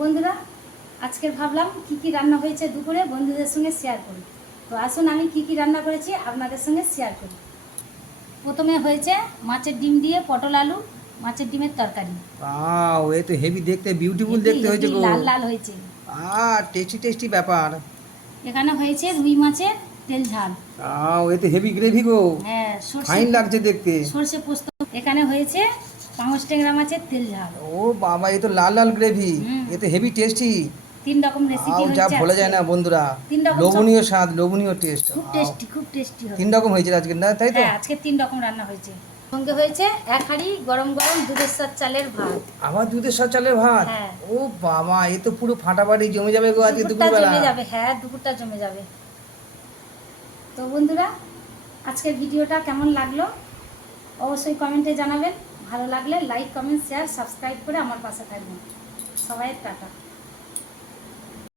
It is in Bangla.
বন্ধুরা, আজকে ভাবলাম কি রান্না হয়েছে দুপুরে বন্ধুদের সঙ্গে শেয়ার করি। তো আসুন আমি কি রান্না করেছি আপনাদের সঙ্গে শেয়ার করি। প্রথমে হয়েছে মাছের ডিম দিয়ে পটল আলু মাছের ডিমের তরকারি। ওয়াও, এ তো হেভি দেখতে, বিউটিফুল দেখতে হয়েছে গো। লাল লাল হয়েছে। টেস্টি টেস্টি ব্যাপার। এখানে হয়েছে রুই মাছের তেল ঝাল। এ তো হেভি গ্রেভি গো। হ্যাঁ, ফাইন লাগছে দেখতে। সর্ষে পোস্ত। এখানে হয়েছে পাঙস ট্যাংরা মাছের তেল ঝাল। ও বাবা, এ তো লাল লাল গ্রেভি। এ তো হেভি টেস্টি। 3 রকম রেসিপি যা হয়েছে। বলা যায় না বন্ধুরা। 3 রকম লোভনীয় স্বাদ, লোভনীয় টেস্ট। খুব টেস্টি হবে। 3 রকম হয়েছে আজকে, না তাই তো? হ্যাঁ, আজকে 3 রকম রান্না হয়েছে। সঙ্গে হয়েছে এক হাঁড়ি গরম গরম দুধের সাথে চালের ভাত। আবার দুধের সাথে চালের ভাত। হ্যাঁ। ও বাবা, এ তো পুরো ফাটাফাটি জমে যাবে গো আজকে দুপুরটা দুপুরবেলা। জমে যাবে। হ্যাঁ, দুপুরটা জমে যাবে। তো বন্ধুরা, আজকের ভিডিওটা কেমন লাগলো অবশ্যই কমেন্টে জানাবেন। ভালো লাগলে লাইক কমেন্ট শেয়ার সাবস্ক্রাইব করে আমার পাশে থাকবেন। সবাই টাটা।